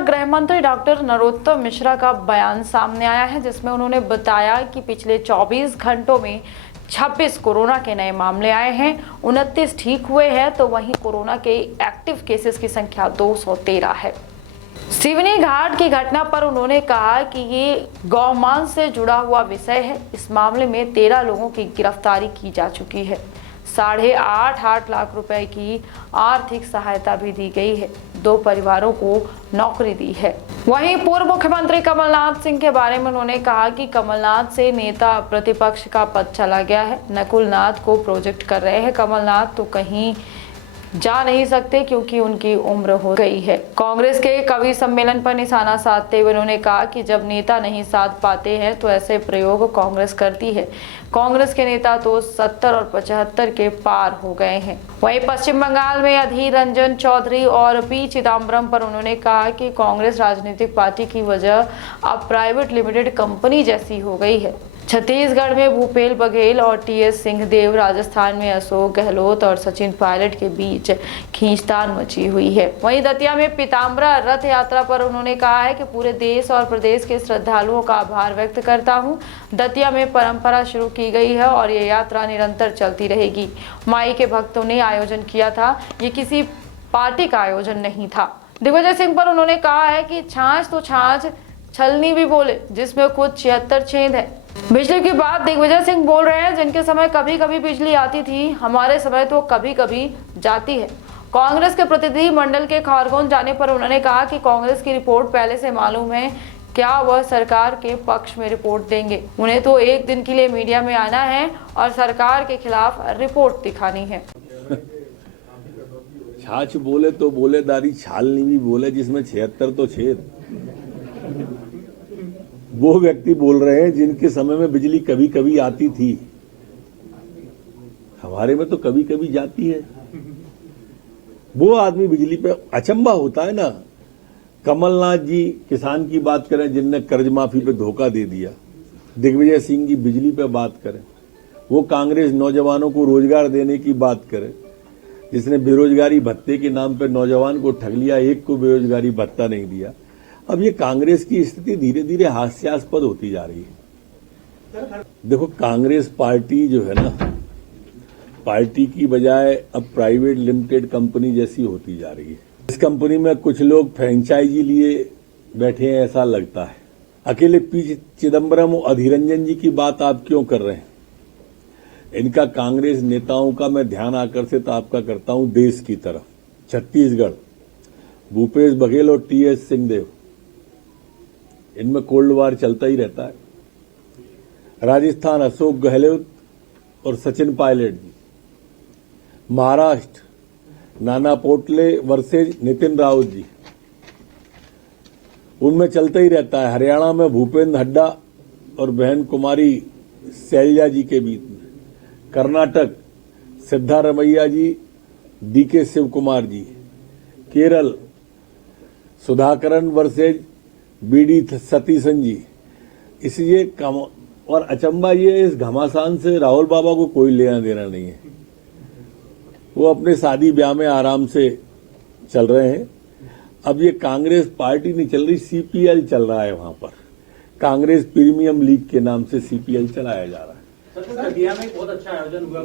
पर गृह मंत्री डॉक्टर नरोत्तम मिश्रा का बयान सामने आया है, जिसमें उन्होंने बताया कि पिछले 24 घंटों में 26 कोरोना के नए मामले आए हैं, 29 ठीक हुए हैं, तो वहीं कोरोना के एक्टिव केसेस की संख्या 213 है। सिवनी घाट की घटना पर उन्होंने कहा कि ये गौमांस से जुड़ा हुआ विषय है। इस मामले में 13 लोगों की गिरफ्तारी की जा चुकी है। 8.5 लाख रुपए की आर्थिक सहायता भी दी गई है। 2 परिवारों को नौकरी दी है। वहीं पूर्व मुख्यमंत्री कमलनाथ सिंह के बारे में उन्होंने कहा कि कमलनाथ से नेता प्रतिपक्ष का पद चला गया है। नकुल नाथ को प्रोजेक्ट कर रहे हैं। कमलनाथ तो कहीं जा नहीं सकते क्योंकि उनकी उम्र हो गई है। कांग्रेस के कवि सम्मेलन पर निशाना साधते हुए उन्होंने कहा कि जब नेता नहीं साध पाते हैं तो ऐसे प्रयोग कांग्रेस करती है। कांग्रेस के नेता तो 70 और 75 के पार हो गए हैं। वहीं पश्चिम बंगाल में अधीर रंजन चौधरी और पी चिदम्बरम पर उन्होंने कहा कि कांग्रेस राजनीतिक पार्टी की वजह अब प्राइवेट लिमिटेड कंपनी जैसी हो गई है। छत्तीसगढ़ में भूपेश बघेल और टीएस सिंहदेव, राजस्थान में अशोक गहलोत और सचिन पायलट के बीच खींचतान मची हुई है। वहीं दतिया में पीताम्बरा रथ यात्रा पर उन्होंने कहा है कि पूरे देश और प्रदेश के श्रद्धालुओं का आभार व्यक्त करता हूं। दतिया में परंपरा शुरू की गई है और ये यात्रा निरंतर चलती रहेगी। माई के भक्तों ने आयोजन किया था, ये किसी पार्टी का आयोजन नहीं था। दिग्विजय सिंह पर उन्होंने कहा है कि छाछ तो छाछ, छलनी भी बोले, जिसमें कुछ 76 छेद है। बिजली की बात दिग्विजय सिंह बोल रहे हैं। जिनके समय कभी कभी बिजली आती थी, हमारे समय तो कभी कभी जाती है। कांग्रेस के प्रतिनिधि मंडल के खरगोन जाने पर उन्होंने कहा कि कांग्रेस की रिपोर्ट पहले से मालूम है, क्या वह सरकार के पक्ष में रिपोर्ट देंगे। उन्हें तो एक दिन के लिए मीडिया में आना है और सरकार के खिलाफ रिपोर्ट दिखानी है। छाछ बोले तो बोलेदारी, छालनी भी बोले, जिसमें 76 तो छेद। वो व्यक्ति बोल रहे हैं जिनके समय में बिजली कभी कभी आती थी, हमारे में तो कभी कभी जाती है। वो आदमी बिजली पे अचंभा होता है ना। कमलनाथ जी किसान की बात करें, जिनने कर्ज माफी पे धोखा दे दिया। दिग्विजय सिंह जी बिजली पे बात करें। वो कांग्रेस नौजवानों को रोजगार देने की बात करे, जिसने बेरोजगारी भत्ते के नाम पे नौजवान को ठग लिया, एक को बेरोजगारी भत्ता नहीं दिया। अब ये कांग्रेस की स्थिति धीरे धीरे हास्यास्पद होती जा रही है। देखो, कांग्रेस पार्टी जो है ना, पार्टी की बजाय अब प्राइवेट लिमिटेड कंपनी जैसी होती जा रही है। इस कंपनी में कुछ लोग फ्रेंचाइजी लिए बैठे हैं, ऐसा लगता है। अकेले पी चिदम्बरम और अधीर रंजन जी की बात आप क्यों कर रहे हैं? इनका कांग्रेस नेताओं का मैं ध्यान आकर्षित आपका करता हूं देश की तरफ। छत्तीसगढ़ भूपेश बघेल और टीएस सिंहदेव, इनमें कोल्ड वार चलता ही रहता है। राजस्थान अशोक गहलोत और सचिन पायलट जी। महाराष्ट्र नाना पोटले वर्सेज नितिन राउत जी, उनमें चलता ही रहता है। हरियाणा में भूपेंद्र हड्डा और बहन कुमारी शैलजा जी के बीच में। कर्नाटक सिद्धारमैया जी, DK Shiv Kumar ji. Kerala Sudhakaran versus BD Satheesan जी। इसलिए और अचंबा ये, इस घमासान से राहुल बाबा को कोई लेना देना नहीं है। वो अपने शादी ब्याह में आराम से चल रहे हैं। अब ये कांग्रेस पार्टी नहीं चल रही, सीपीएल चल रहा है। वहां पर कांग्रेस प्रीमियम लीग के नाम से सीपीएल चलाया जा रहा है। सर, में बहुत अच्छा आयोजन हुआ।